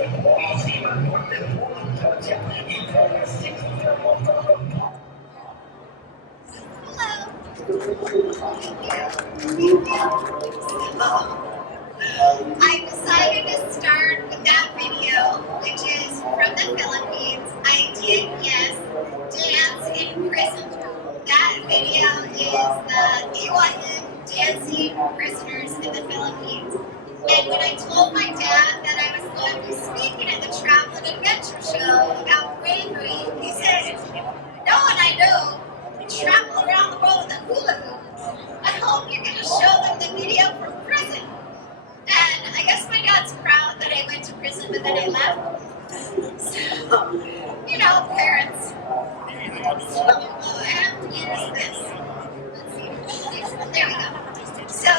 I decided to start with that video, which is from the Philippines. I did, yes, dance in prison. That video is the EYN dancing prisoners in the Philippines. And when I told my dad that I was going to be speaking at the Travel and Adventure Show about bravery, he said, "No one I know can travel around the world with a hula hoop. I hope you're going to show them the video from prison." And I guess my dad's proud that I went to prison, but then I left. So, you know, parents. So, I have to use this. Let's see. There we go. So,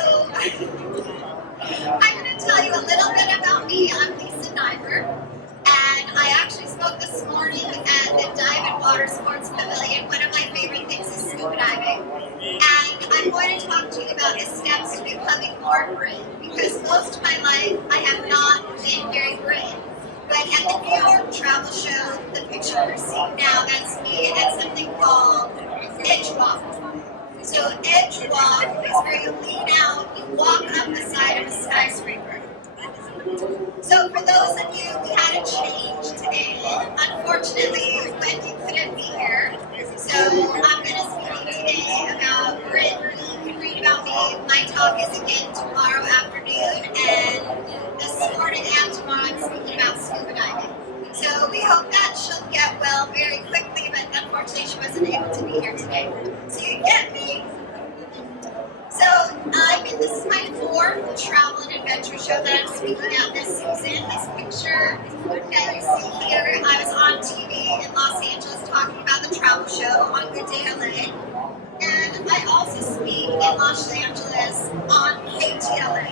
I'm going to tell you a little bit about me. I'm Niver, and I actually spoke this morning at the Dive and Water Sports Pavilion. One of my favorite things is scuba diving. And I'm going to talk to you about the steps to becoming more brave, because most of my life I have not been very brave. But at the New York Travel Show, the picture you're seeing now, that's me at something called Edge Walk. So Edge Walk is where you lean out, you walk up the side of a skyscraper. So for those of you who had a change today, unfortunately Wendy couldn't be here. So I'm going to speak today about bravery. You can read about me. My talk is again tomorrow afternoon, and this morning and tomorrow I'm speaking about scuba diving. So we hope that she'll get well very quickly, but unfortunately she wasn't able to be here today. So you get me. So this is my fourth travel and adventure show that I'm speaking at this season. This picture that you see here, I was on TV in Los Angeles talking about the travel show on Good Day LA. And I also speak in Los Angeles on KTLA.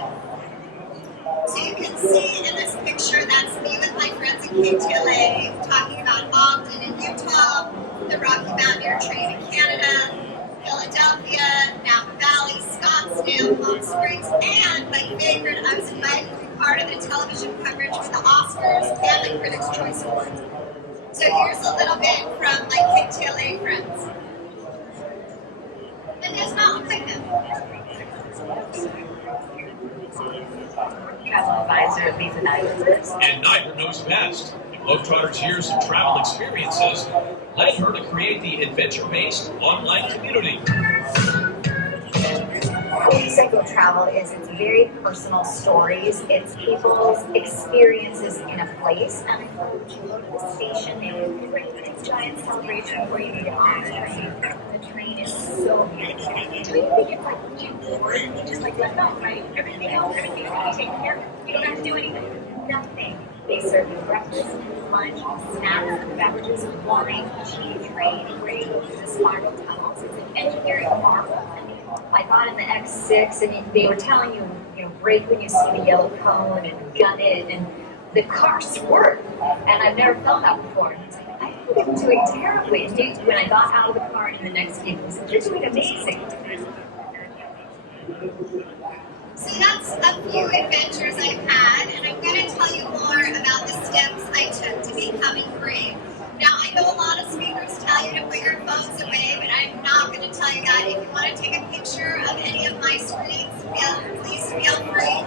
So you can see in this picture, that's me with my friends in KTLA talking about Ogden in Utah, the Rocky Mountaineer Train in Canada, Philadelphia, Napa Valley, Scottsdale, Palm Springs, and my favorite, I was invited to be part of the television coverage for the Oscars and the Critics' Choice Awards. So here's a little bit from my KTLA friends. And does not look like them. Travel advisor Lisa Niver. And Niver knows best. Globetrotter's years of travel experiences led her to create the adventure-based online community. Cycle travel is it's very personal stories. It's people's experiences in a place. And I thought when you go to the station, they would bring a giant celebration where you get on the train. The train is so beautiful. Do you think it's like you bored? You just like let go, right? Everything else will be taken care of. You don't have to do anything. Nothing. They serve you breakfast, lunch, snacks, beverages, wine, cheese, train, rain, the spiral tunnels. It's an engineering marvel. I got in the X6 and they were telling you, brake when you see the yellow cone and gun it, and the car swerved. And I've never felt that before. And it's like, I think I'm doing terribly. And when I got out of the car and in the next gig, he said, "You're doing amazing." So that's a few adventures I've had, and I'm going to tell you more about the steps I took to becoming brave. Now, I know a lot of speakers tell you to put your phones away, but I'm not going to tell you that. If you want to take a picture of any of my screens, please feel free.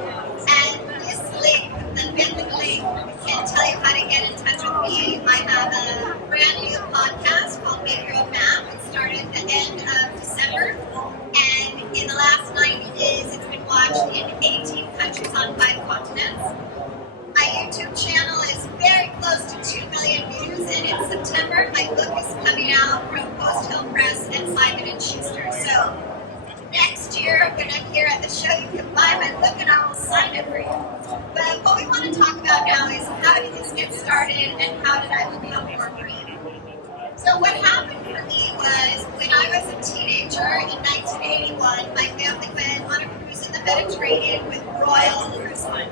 And this link, the Bitly link, can tell you how to get in touch with me. I have a brand new podcast called Make Your Own Map. It started at the end of December, and in the last 90 days, it's been watched in 18 countries on 5 continents. My YouTube channel is very close to 2 million views, and in September, my book is coming out from Post Hill Press and Simon & Schuster. So next year, when I'm here at the show, you can buy my book and I will sign it for you. But what we want to talk about now is how did this get started and how did I become more brave? So what happened for me was when I was a teenager in 1981, my family went on a cruise in the Mediterranean with Royal Cruise Line.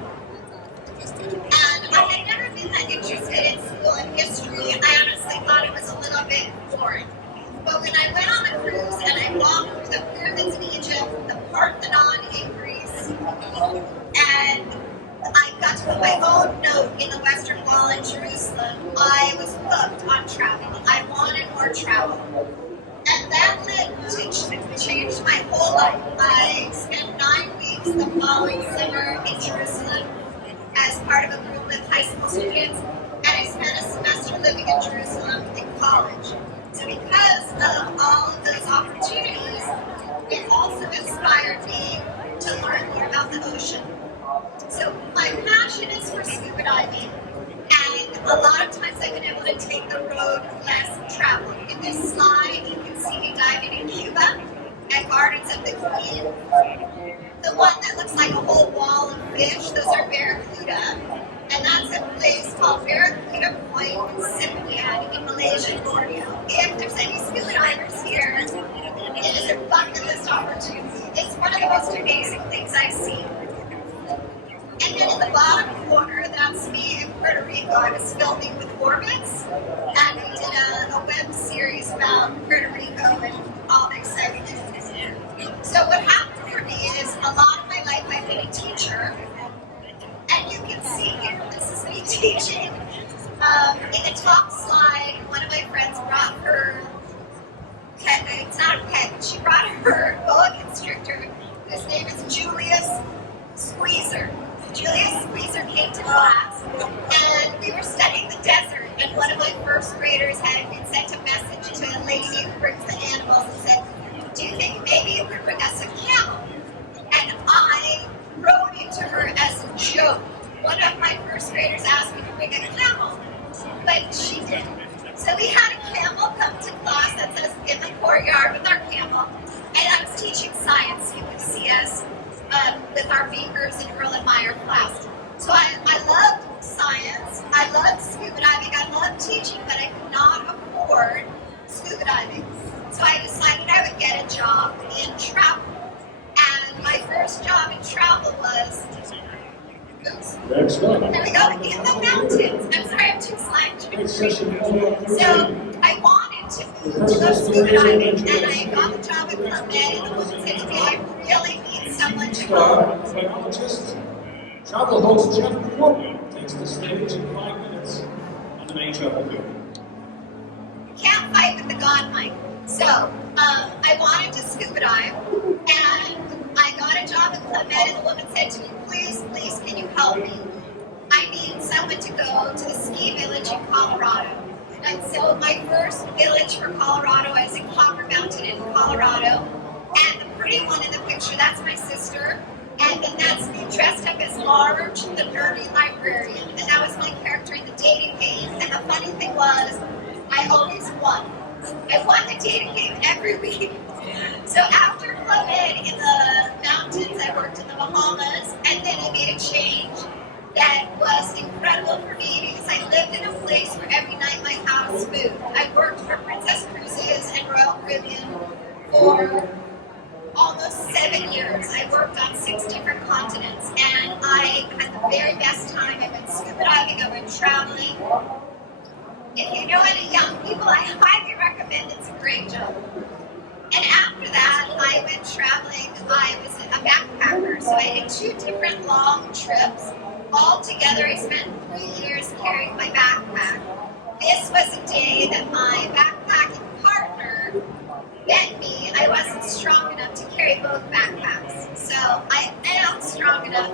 And I had never been that interested in school and history. I honestly thought it was a little bit boring. But when I went on the cruise and I walked through the pyramids in Egypt, the Parthenon in Greece, and I got to put my own note in the Western Wall in Jerusalem, I was hooked on travel. I wanted more travel. And that led to change my whole life. I spent 9 weeks the following summer in Jerusalem as part of a group of high school students, and I spent a semester living in Jerusalem in college. So because of all of those opportunities, it also inspired me to learn more about the ocean. So my passion is for scuba diving, and a lot of times I've been able to take the road less traveled. In this slide, you can see me diving in Cuba at Gardens of the Queen. The one that looks like a whole wall of fish, those are barracuda, and that's a place called Barracuda Point in Sipanian in Malaysia, Borneo. If there's any scuba divers here, it is a bucket list opportunity. It's one of the most amazing things I've seen. And then in the bottom corner, that's me in Puerto Rico. I was filming with Orbits, and we did a web series about Puerto Rico and all the exciting things. So what happened for me is a lot of my life I've been a teacher, and you can see here, this is me teaching. In the top slide, one of my friends brought her pet, it's not a pet, she brought her boa constrictor, whose name is Julius Squeezer. Julius Squeezer came to class, and we were studying the desert, and one of my first graders had been sent a message to a lady who brings the animals and said, do you think maybe you could bring us a camel? And I wrote into her as a joke. One of my first graders asked me to bring a camel, but she didn't. So we had a camel come to class, that's us in the courtyard with our camel, and I was teaching science. You could see us with our beakers in Erlenmeyer class. So I loved science, I loved scuba diving, I loved teaching, but I could not afford scuba diving. So I decided I would get a job in travel. And my first job in travel was, oops, there we go, in the mountains. I'm sorry, I'm too slang. So I wanted to go scuba diving, and I got the job at Club Med, and the woman said to me, I really need someone to go. Psychologist, travel host Jeff Corbin takes the stage in 5 minutes on the main travel tour. Can't fight with the God mic. So I wanted to scuba dive, and I got a job at Club Med, and the woman said to me, please, can you help me? I need someone to go to the ski village in Colorado. And so my first village for Colorado, I was in Copper Mountain in Colorado, and the pretty one in the picture, that's my sister, and then that's me dressed up as Marge, the nerdy librarian, and that was my character in the dating game. And the funny thing was, I always won. I won the dating game every week. So after Club Med in the mountains, I worked in the Bahamas, and then I made a change that was incredible for me because I lived in a place where every night my house moved. I worked for Princess Cruises and Royal Caribbean for almost 7 years. I worked on 6 different continents, and I had the very best time. I went scuba diving, I went traveling. If you know any young people, I highly recommend it. It's a great job. And after that, I went traveling. I was a backpacker, so I did 2 different long trips. All together, I spent 3 years carrying my backpack. This was a day that my backpacking partner bet me I wasn't strong enough to carry both backpacks. So I am strong enough,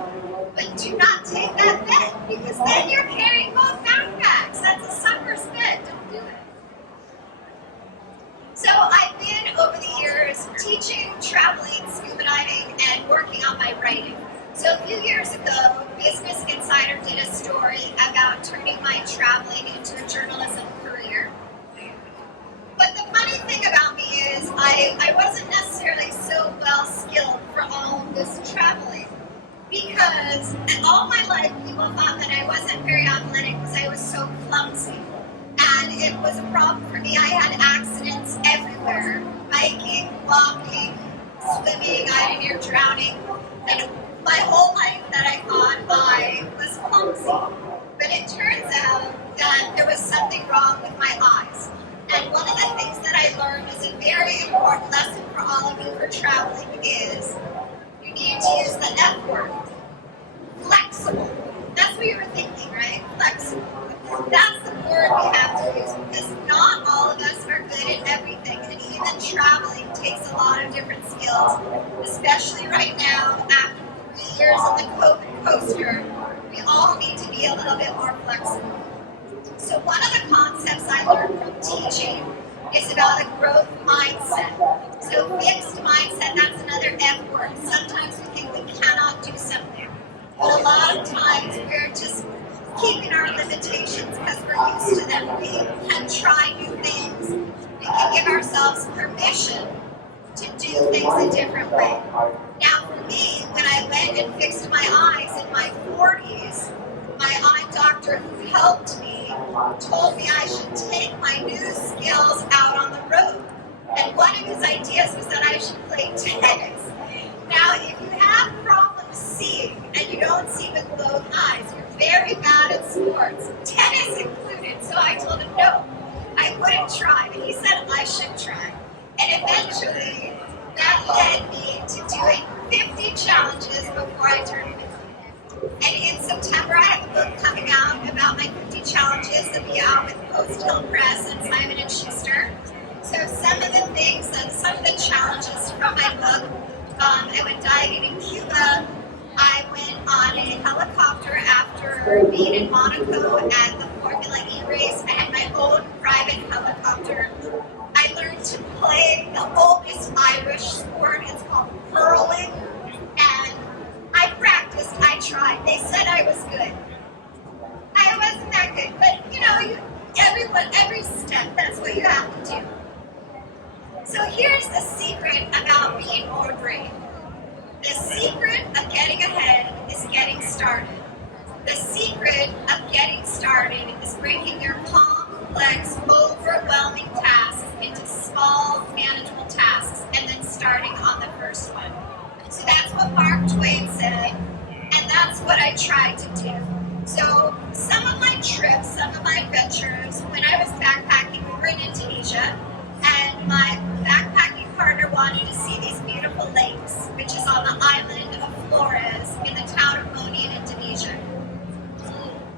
but do not take that bet, because then you're carrying both backpacks. That's a sucker's bet. Don't do it. So I've been, over the years, teaching, traveling, scuba diving, and working on my writing. So a few years ago, Business Insider did a story about turning my traveling into a journalism career. But the funny thing about me is I wasn't necessarily so well skilled for all of this traveling, because all my life people thought that I wasn't very athletic because I was so clumsy. And it was a problem for me. I had accidents everywhere. Hiking, walking, swimming, I had near drowning. And my whole life that I thought I was clumsy. But it turns out that there was something wrong with my eyes. And one of the things that I learned is a very important lesson for all of you for traveling is you need to use the F word. Flexible. That's what you were thinking, right? Flexible. That's the word we have to use because not all of us are good at everything, and even traveling takes a lot of different skills, especially right now after 3 years on the COVID coaster. We all need to be a little bit more flexible. So one of the concepts I learned from teaching is about a growth mindset. So fixed mindset, that's another F word. Sometimes we think we cannot do something. But a lot of times we're just keeping our limitations because we're used to them. We can try new things. We can give ourselves permission to do things a different way. Now for me, when I went and fixed my eyes in my 40s, my eye doctor who helped me told me I should take my new skills out on the road. And one of his ideas was that I should play tennis. Now, if you have problems seeing and you don't see with both eyes, you're very bad at sports, tennis included. So I told him no, I wouldn't try, but he said I should try. And eventually, that led me to doing 50 challenges before I turned 50. And in September, I have a book coming out about my 50 challenges that will be out with Post Hill Press and Simon & Schuster. So some of the things and some of the challenges from my book, I went diving in Cuba. I went on a helicopter after being in Monaco at the Formula E race. I had my own private helicopter. I learned to play the oldest Irish sport. It's called hurling. And I practiced, I tried. They said I was good. I wasn't that good, but you know, every step, that's what you have to do. So here's the secret about being more brave. The secret of getting ahead is getting started. The secret of getting started is breaking your complex, overwhelming tasks into small, manageable tasks and then starting on the first one. So that's what Mark Twain said, and that's what I tried to do. So some of my trips, some of my adventures, when I was backpacking, we were in Indonesia, and my backpacking partner wanted to see these beautiful lakes, which is on the island of Flores in the town of Moni in Indonesia.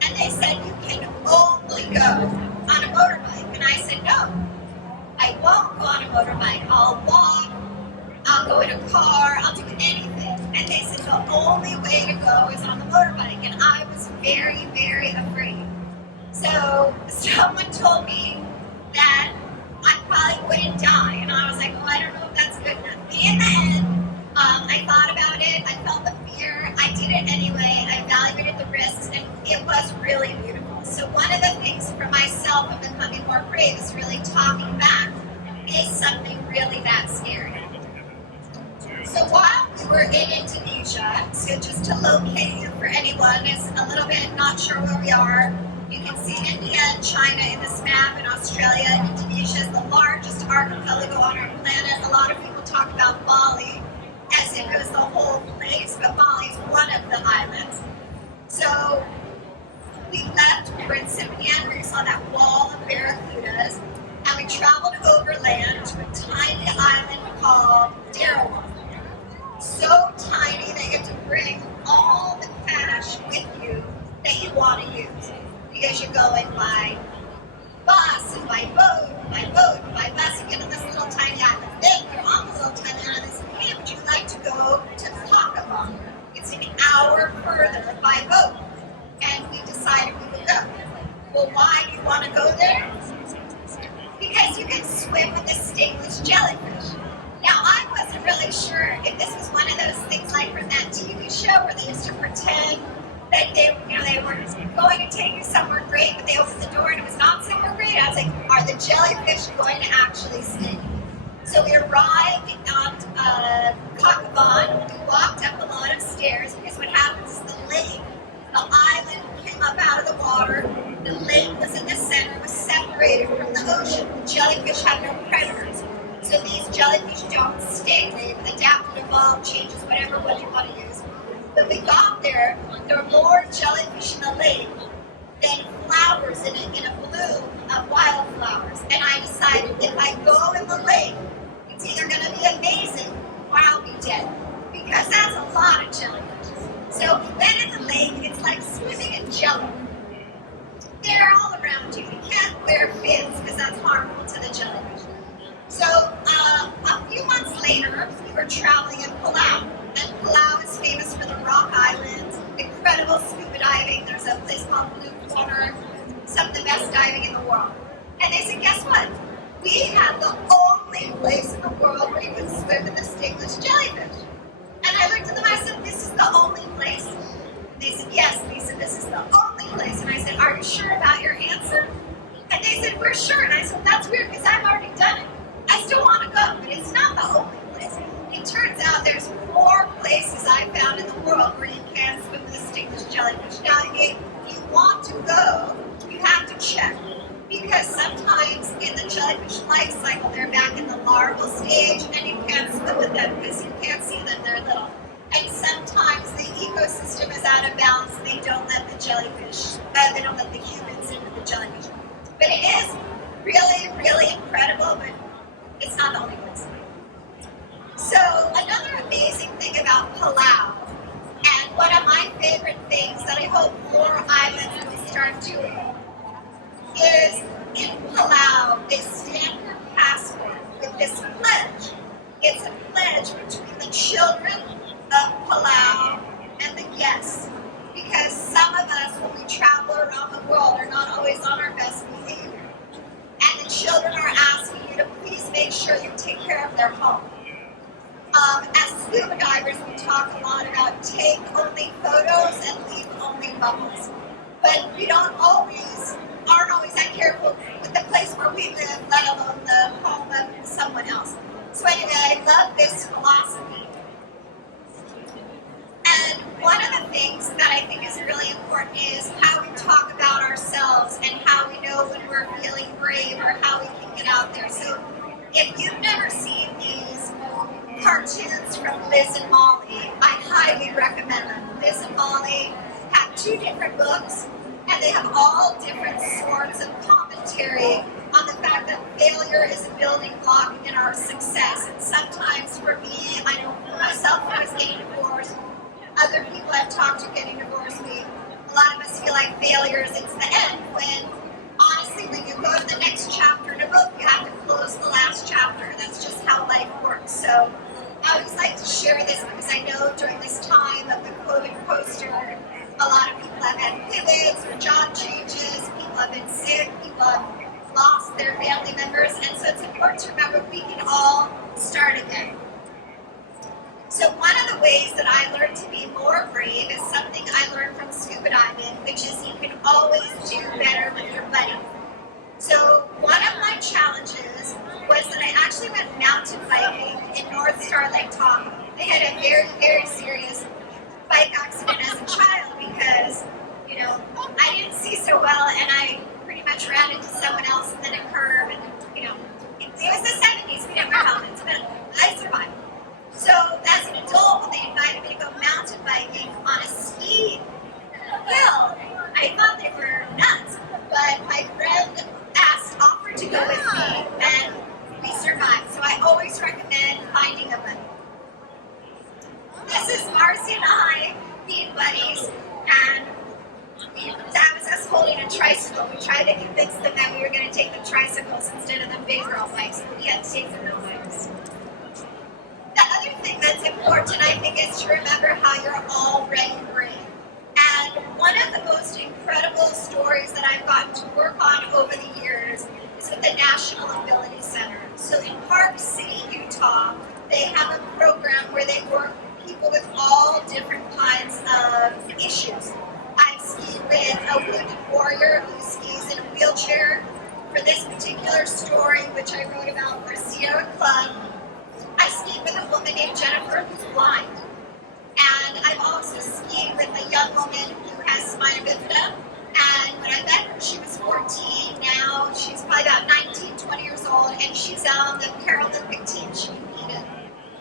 And they said, you can only go on a motorbike. And I said, no, I won't go on a motorbike. I'll walk, I'll go in a car, I'll do anything. And they said, the only way to go is on the motorbike. And I was very, very afraid. So someone told me that I probably wouldn't die. And I was like, well, I don't know if that's good enough. In the end, I thought about it, I felt the fear, I did it anyway, I evaluated the risks, and it was really beautiful. So one of the things for myself of becoming more brave is really talking back, is something really that scary. So while we were in Indonesia, so just to locate you for anyone who's a little bit not sure where we are, you can see India and China in this map, and Australia. Indonesia is the largest archipelago on our planet. A lot of people talk about Bali as if it was the whole place, but Bali is one of the islands. So we left, we were in Simian, where we saw that wall of barracudas, and we traveled overland to a tiny island called Darawal. So tiny that you have to bring all the cash with you that you want to use, because you're going by bus and by boat and by bus. You get on this little tiny island. Then you're on this little tiny island and say, hey, would you like to go to Kakavon? It's an hour further by boat. And we decided we would go. Well, why do you want to go there? Because you can swim with the stingless jellyfish. Now, I wasn't really sure if this was one of those things like from that TV show where they used to pretend that they were going to take you somewhere great, but they opened the door and it was not somewhere great. I was like, are the jellyfish going to actually sting? So we arrived on Kakavon. We walked up a lot of stairs because what happens is the lake, the island came up out of the water. The lake was in the center, was separated from the ocean. The jellyfish have no predators. So these jellyfish don't sting. They've adapted, evolved, changes, whatever one you want to use. When we got there were more jellyfish in the lake than flowers in a bloom of wildflowers. And I decided if I go in the lake, it's either going to be amazing or I'll be dead. Because that's a lot of jellyfish. So we went in the lake, it's like swimming in jelly. they're all around you. You can't wear fins because that's harmful to the jellyfish. So a few months later, we were traveling in Palau. And Palau is famous for the rock islands, incredible scuba diving. There's a place called Blue Water, some of the best diving in the world. And they said, guess what? We have the only place in the world where you can swim with a stingless jellyfish. And I looked at them, I said, this is the only place? They said, yes. They said, this is the only place. And I said, are you sure about your answer? And they said, we're sure. And I said, that's weird because I've already done it. I still want to go, but it's not the only place. It turns out there's more places I found in the world where you can swim with a stingless jellyfish. Now, if you want to go, you have to check. Because sometimes in the jellyfish life cycle, they're back in the larval stage and you can't swim with them because you can't see them, they're little. And sometimes the ecosystem is out of balance. They don't let the jellyfish, they don't let the humans into the jellyfish. But it is really, really incredible, but it's not the only place. So another amazing thing about Palau, and one of my favorite things that I hope more islands will start doing, is in Palau, they stamp your passport with this pledge. It's a pledge between the children of Palau and the guests. Because some of us, when we travel around the world, are not always on our best behavior. And the children are asking you to please make sure you take care of their home. As scuba divers, we talk a lot about take only photos and leave only bubbles. But we aren't always that careful with the place where we live, let alone the home of someone else. So anyway, I love this philosophy. And one of the things that I think is really important is how we talk about ourselves and how we know when we're feeling brave or how we can get out there. So if you've never seen these cartoons from Liz and Molly, I highly recommend them. Liz and Molly have 2 different books, and they have all different sorts of commentary on the fact that failure is a building block in our success. And sometimes for me, I know for myself when I was getting divorced, other people I've talked to getting divorced, a lot of us feel like failures, it's the end. When honestly, when you go to the next chapter in a book, you have to close the last chapter. That's just how life works. So I always like to share this because I know during this time of the COVID poster, a lot of people have had pivots or job changes, people have been sick, people have lost their family members, and so it's important to remember we can all start again. So one of the ways that I learned to be more brave is something I learned from scuba diving, which is you can always do better with your buddy. So one of my challenges was that I actually went mountain biking in North Star Lake Tahoe. They had a very, very serious bike accident as a child because, I didn't see so well and I pretty much ran into someone else and then a curve and, it was the 70s, we didn't wear helmets, but I survived. So as an adult, when they invited me to go mountain biking on a ski hill, I thought they were nuts, but my friend offered to go with me and we survived. So I always recommend finding a buddy. This is Marcy and I being buddies, and that was us holding a tricycle. We tried to convince them that we were going to take the tricycles instead of the big girl bikes, but we had to take the real bikes. The other thing that's important, I think, is to remember how you're already brave. And one of the most incredible stories that I've gotten to work on over the years is with the National Ability Center. So in Park City, Utah, they have a program where they work with people with all different kinds of issues. I've skied with a wounded warrior who skis in a wheelchair. For this particular story, which I wrote about for Sierra Club, I skied with a woman named Jennifer who's blind. And I've also skied with a young woman who has spina bifida. And when I met her, she was 14. Now she's probably about 19, 20 years old, and she's on the Paralympic team. She competed.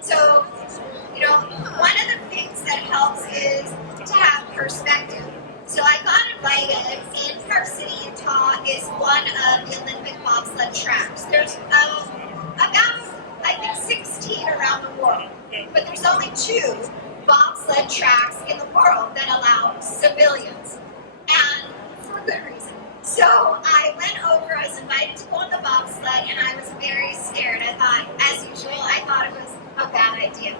So, one of the things that helps is to have perspective. So I got invited in Park City, Utah, is one of the Olympic bobsled tracks. There's about, I think, 16 around the world, but there's only 2 bobsled tracks in the world that allow civilians, and for good reason. So So I went over, I was invited to go on the bobsled, and I was very scared. I thought, as usual, I thought it was a bad idea.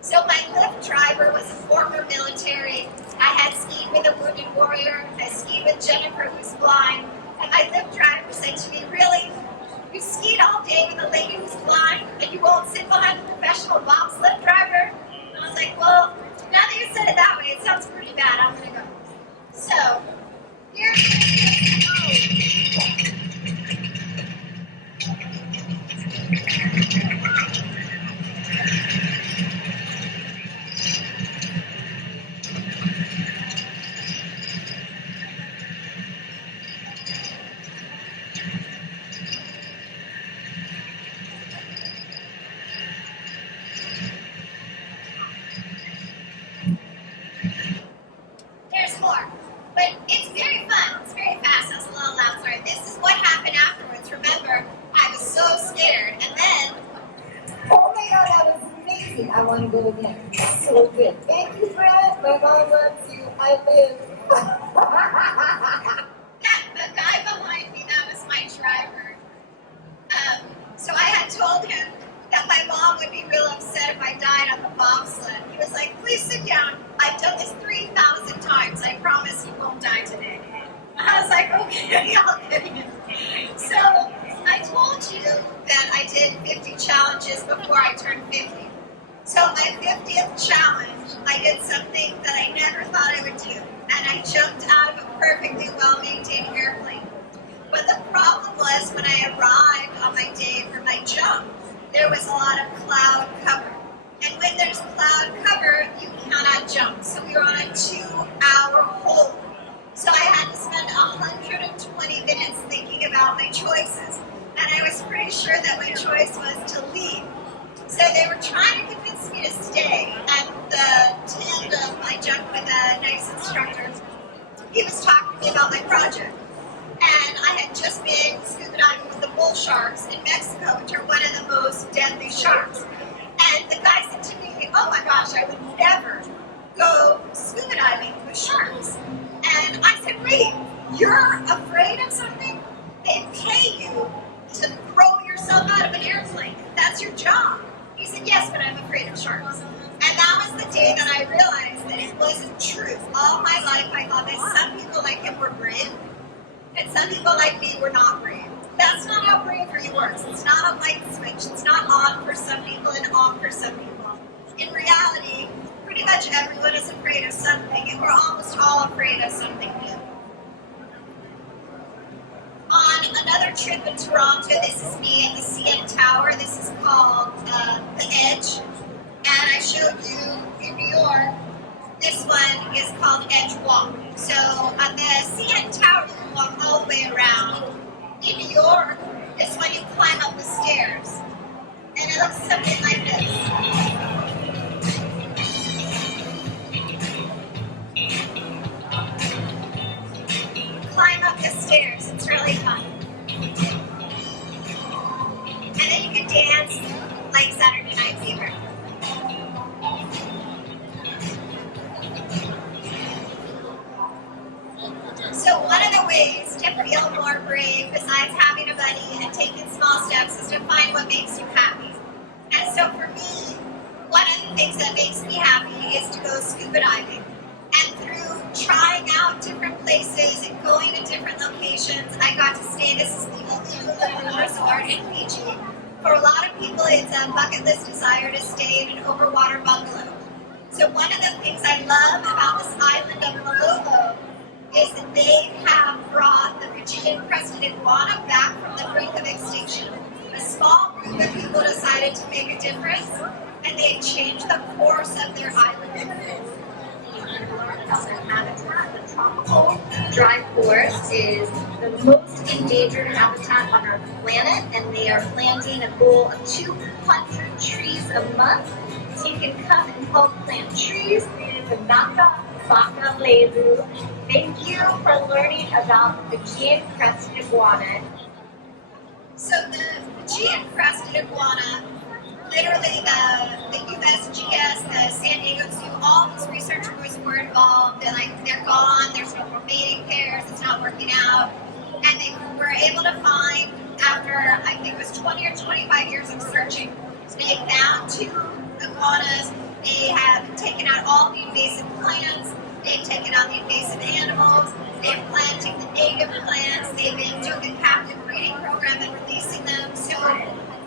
So my Lyft driver was a former military. I had skied with a wounded warrior. I skied with Jennifer, who's blind. And my Lyft driver said to me, really? You skied all day with a lady who's blind, and you won't sit behind a professional bobsled driver? And I was like, well, now that you said it that way, it sounds pretty bad. I'm going to go. So, there's more. But it's very fun. It's very fast. That's a little loud. Sorry. This is what happened afterwards. Remember, I was so scared. And then, Oh my god, that was amazing. I want to go again. So good. Thank you, Fred. My mom loves you. I live. the guy behind me, that was my driver. So I had told him that my mom would be real upset if I died on the bobsled. He was like, please sit down. I've done this 3,000 times. I promise you won't die today. I was like, okay, I'll get in. So I told you that I did 50 challenges before I turned 50. So my 50th challenge, I did something that I never thought I would do. And I jumped out of a perfectly well-maintained airplane. But the problem was when I arrived on my day for my jump, there was a lot of cloud cover. And when there's cloud cover, you cannot jump. So we were on a 2-hour hold. So I had to spend 120 minutes thinking about my choices. And I was pretty sure that my choice was to leave. So they were trying to convince me to stay. And the tandem, I jumped with a nice instructor. He was talking to me about my project. And I had just been scuba diving with the bull sharks in Mexico, which are one of the most deadly sharks. And the guy said to me, oh my gosh, I would never go scuba diving with sharks. And I said, wait, you're afraid of something? They pay you to throw yourself out of an airplane. That's your job. He said, yes, but I'm afraid of sharks. And that was the day that I realized that it wasn't true. All my life I thought that some people like him were brave, and some people like me were not brave. That's not how bravery works. It's not a light switch. It's not on for some people and off for some people. In reality, pretty much everyone is afraid of something, and we're almost all afraid of something new. On another trip in Toronto, this is me at the CN Tower. This is called The Edge. And I showed you in New York, this one is called Edge Walk. So on the CN Tower, you can walk all the way around. In New York, this one you climb up the stairs. And it looks something like this. Climb up the stairs. It's really fun. And then you can dance like Saturday Night Fever. So one of the ways to feel more brave, besides having a buddy and taking small steps, is to find what makes you happy. And so for me, one of the things that makes me happy is to go scuba diving. And through trying out different places and going to different locations, I got to stay. This is the only resort in Fiji. For a lot of people, it's a bucket list desire to stay in an overwater bungalow. So one of the things I love about this island of Malolo is that they have brought the Fijian-crested iguana back from the brink of extinction. A small group of people decided to make a difference, and they changed the course of their island. Habitat, the tropical dry forest is the most endangered habitat on our planet, and they are planting a goal of 200 trees a month. So you can come and help plant trees. The Naka Baka Lebu. Thank you for learning about the Fijian-crested iguana. So the Fijian-crested iguana, literally the USGS, the San Diego Zoo, all these researchers were involved. They're gone. There's no more mating pairs. It's not working out. they were able to find, after I think it was 20 or 25 years of searching, they found 2 iguanas. They have taken out all the invasive plants. They've taken out the invasive animals. They're planting the native plants. They've been doing a captive breeding program and releasing them. So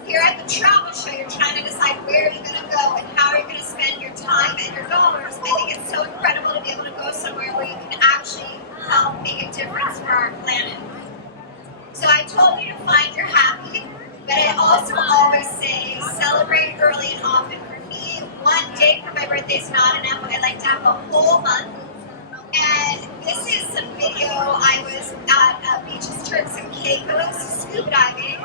here at the travel show, you're trying to decide where you're going to go and how you're going to spend your time and your dollars. I think it's so incredible to be able to go somewhere where you can actually help make a difference for our planet. So I told you to find your happy, but I also always say celebrate early and often. For me, one day for my birthday is not enough. I like to have a whole month. And this is some video. I was at Beaches, Turks, and Caicos scuba diving,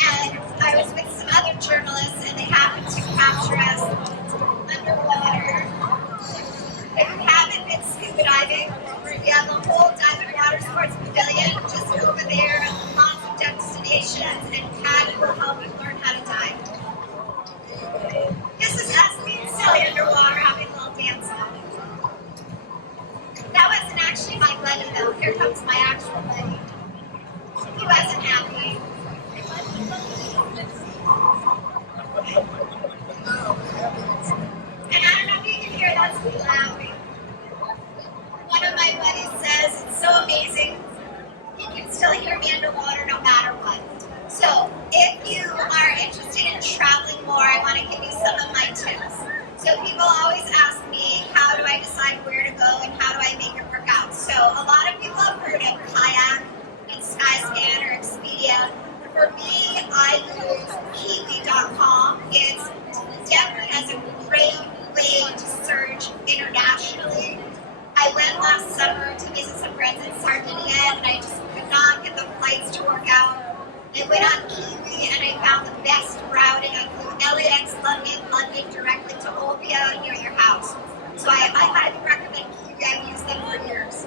and I was with some other journalists, and they happened to capture us underwater. If you haven't been scuba diving, we have the whole Diamond Water Sports Pavilion just over there, lots of destinations, and Patty will help you learn how to dive. This is us being silly underwater, having a little dance off. That wasn't actually my buddy though. Here comes my actual buddy. He wasn't happy. And I don't know if you can hear that's me laughing. One of my buddies says it's so amazing. You can still hear me underwater no matter what. So if you are interested in traveling more, I want to give you some of my tips. So people always ask me, how do I decide where to go and how do I make it work out? So a lot of people have heard of Kayak and Skyscan or Expedia. For me, I use Kiwi.com. It definitely has a great way to search internationally. I went last summer to visit some friends in Sardinia and I just could not get the flights to work out. I went on Kiwi and I found the best routing. I flew LAX, London directly to Olbia near your house. So I highly recommend Kiwi. I've used them for years.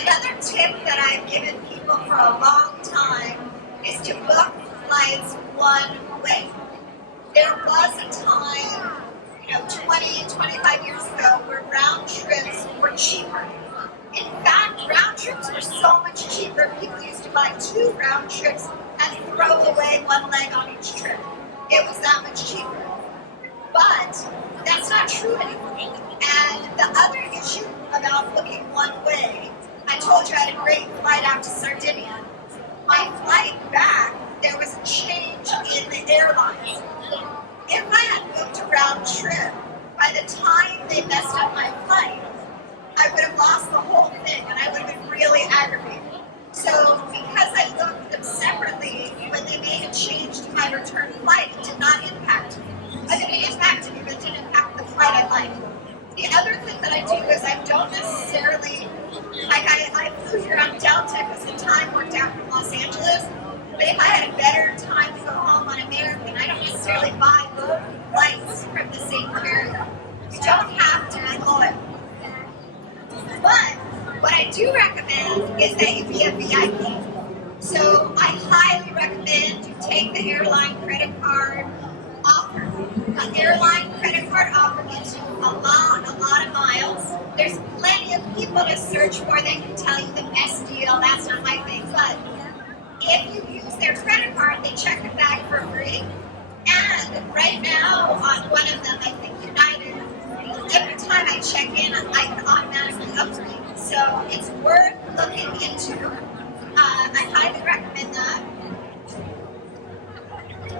Another tip that I've given people for a long time is to book flights one way. There was a time, 20, 25 years ago where round trips were cheaper. In fact, round trips were so much cheaper, people used to buy 2 round trips and throw away 1 leg on each trip. It was that much cheaper. But that's not true anymore. And the other issue about booking one way, I told you I had a great flight out to Sardinia. My flight back, there was a change in the airlines. If I had booked a round trip, by the time they messed up my flight, I would have lost the whole thing and I would have been really aggravated. So because I booked them separately, when they made a change to my return flight, it did not impact me. It impacted me, but it didn't impact the flight I liked. The other thing that I do is I don't necessarily, I flew here on Delta because the time worked out from Los Angeles, but if I had a better time to go home on American, I don't necessarily buy both flights from the same carrier. You don't have to be loyal. But what I do recommend is that you be a VIP. So I highly recommend you take the airline credit card offer. An airline credit card offer gives you a lot of miles. There's plenty of people to search for that can tell you the best deal. That's not my thing, but if you use their credit card, they check it back for free. And right now, on one of them, I think United, every time I check in, I can automatically upgrade. So it's worth looking into. I highly recommend that.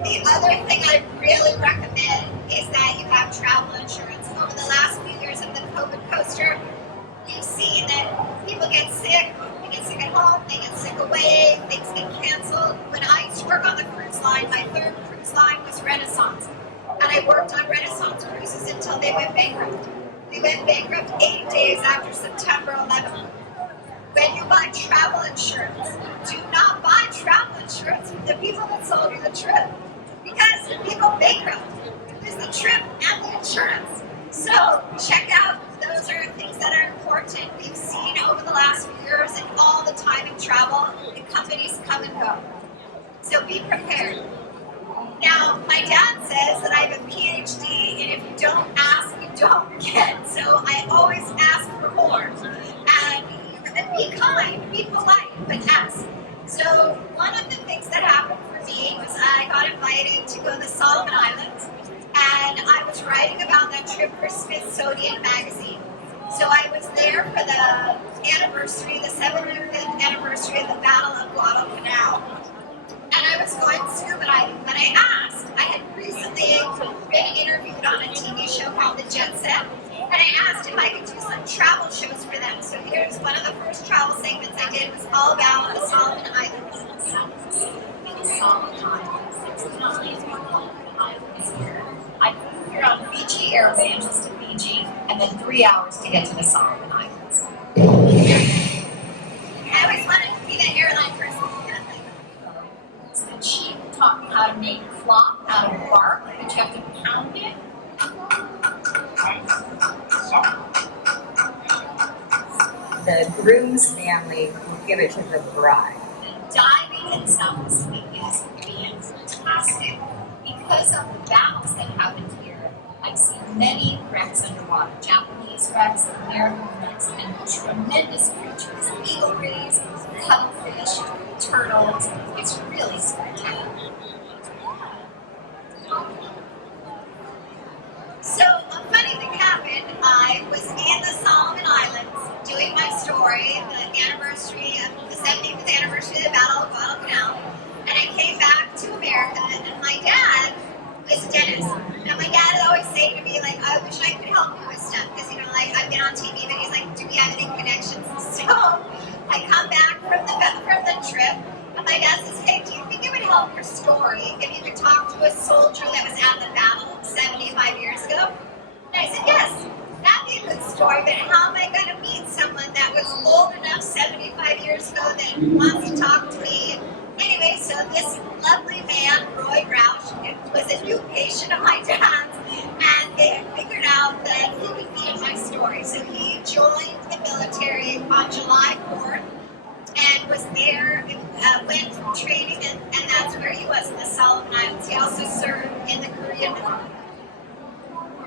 The other thing I really recommend is that you have travel insurance. Over the last few years of the COVID coaster, you've seen that people get sick. They get sick at home, they get sick away, things get canceled. When I used to work on the cruise line, my third cruise line was Renaissance. And I worked on Renaissance cruises until they went bankrupt. We went bankrupt 8 days after September 11th. When you buy travel insurance, do not buy travel insurance with the people that sold you the trip. Because if you go bankrupt, there's the trip and the insurance. So check out, those are things that are important. We've seen over the last few years and all the time in travel, the companies come and go. So be prepared. Now, my dad says that I have a PhD, and if you don't ask, you don't get. So I always ask for more. And be kind, be polite. to go to the Solomon Islands, and I was writing about that trip for Smithsonian Magazine. So I was there for the anniversary, the 75th anniversary of the Battle of Guadalcanal, and I was going scuba diving. But I had recently been interviewed on a TV show called The Jet Set, and I asked if I could do some travel shows for them. So here's one of the first travel segments I did, was all about the Solomon Islands. I flew here on Fiji Airways to Fiji, and then 3 hours to get to the Solomon Islands. I always wanted to be the airline person. So the chief taught me how to make cloth out of bark, but you have to pound it. The groom's family will give it to the bride. The diving in South Pacific is fantastic. Because of the battles that happened here, I've seen many wrecks underwater. Japanese wrecks, American wrecks, and tremendous creatures. Eagle rays, cuttlefish, turtles. It's really spectacular. So a funny thing happened. I was in the Solomon Islands doing my story, the anniversary of the 75th anniversary of the Battle of Guadalcanal, and I came back to America, and my dad is a dentist. And my dad would always say to me, like, I wish I could help you with stuff, because, you know, like, I've been on TV, but he's like, do we have any connections? So I come back from the trip, and my dad says, hey, do you think it would help your story if you could talk to a soldier that was at the battle 75 years ago? And I said, yes, that'd be a good story, but how am I going to meet someone that was old enough 75 years ago that wants to talk to me? Anyway, so this lovely man, Roy Roush, was a new patient of my dad's, and they had figured out that he would be in my story. So he joined the military on July 4th and was there, went through training, and that's where he was, in the Solomon Islands. He also served in the Korean War.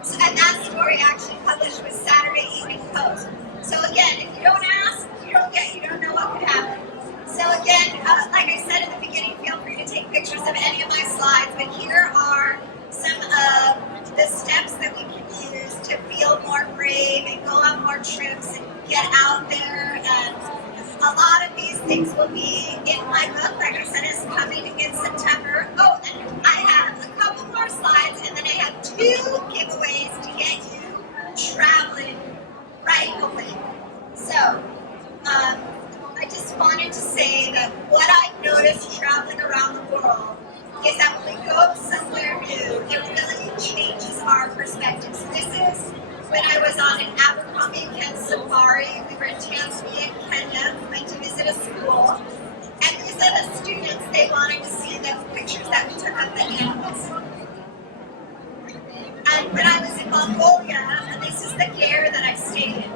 So, and that story actually published with Saturday Evening Post. So again, if you don't ask, you don't get, you don't know what could happen. So again, like I said in the beginning, feel free to take pictures of any of my slides, but here are some of the steps that we can use to feel more brave and go on more trips and get out there. And a lot of these things will be in my book, like I said, it's coming in September. Oh, and I have a couple more slides, and then I have 2 giveaways to get you traveling right away. So, I just wanted to say that what I've noticed traveling around the world is that when we go somewhere new, it really changes our perspective. So this is when I was on an Abercrombie and Ken safari. We were in Tanzania, Kenya. We went to visit a school. And these are the students. They wanted to see the pictures that we took of the animals. And when I was in Mongolia, and this is the care that I stayed in.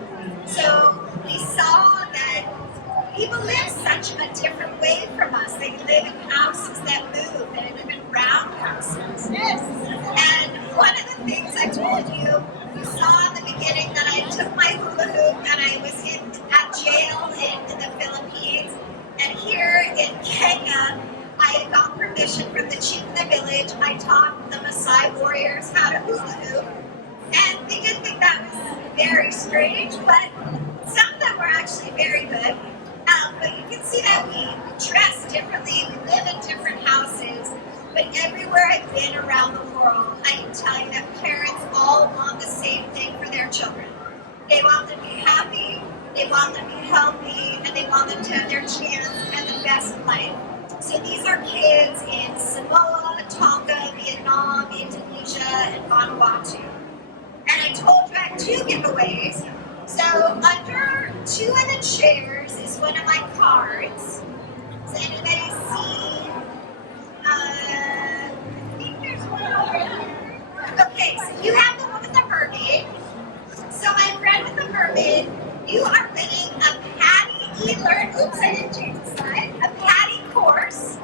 So we saw that people live such a different way from us. They live in houses that move. They live in round houses. Yes. And one of the things I told you, you saw in the beginning that I took my hula hoop and I was at jail in the Philippines. And here in Kenya, I got permission from the chief of the village. I taught the Maasai warriors how to hula hoop. And they did think that was very strange, but some of them were actually very good. But you can see that we dress differently, we live in different houses, but everywhere I've been around the world, I can tell you that parents all want the same thing for their children. They want them to be happy, they want them to be healthy, and they want them to have their chance at the best life. So these are kids in Samoa, Tonga, Vietnam, Indonesia, and Vanuatu. And I told you I had 2 giveaways. So under 2 of the chairs is one of my cards. Does anybody see? I think there's one over there. Okay, so you have the one with the mermaid. So my friend with the mermaid, you are winning a Patty e-learn. Oops, I didn't change the slide. A Patty course.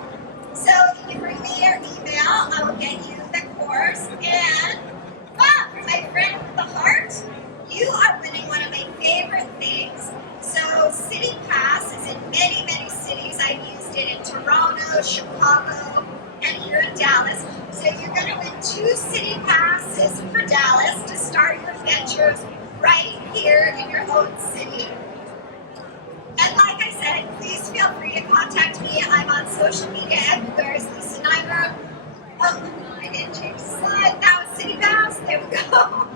So if you bring me your email, I will get you the course. And for my friend with the heart, you are winning one of my favorite things. So City Pass is in many, many cities. I've used it in Toronto, Chicago, and here in Dallas. So you're going to win 2 city passes for Dallas to start your adventures right here in your own city. And like I said, please feel free to contact me. I'm on social media everywhere as Lisa Niver. Oh, I didn't change the slide. Now it's City Pass. There we go.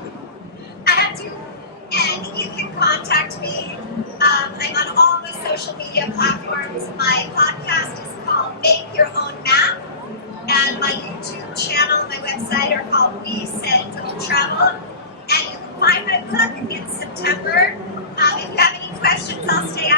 I had to. And you can contact me. I'm on all the social media platforms. My podcast is called Make Your Own Map. And my YouTube channel and my website are called We Said Don't Travel. And you can find my book in September. If you have any questions, I'll stay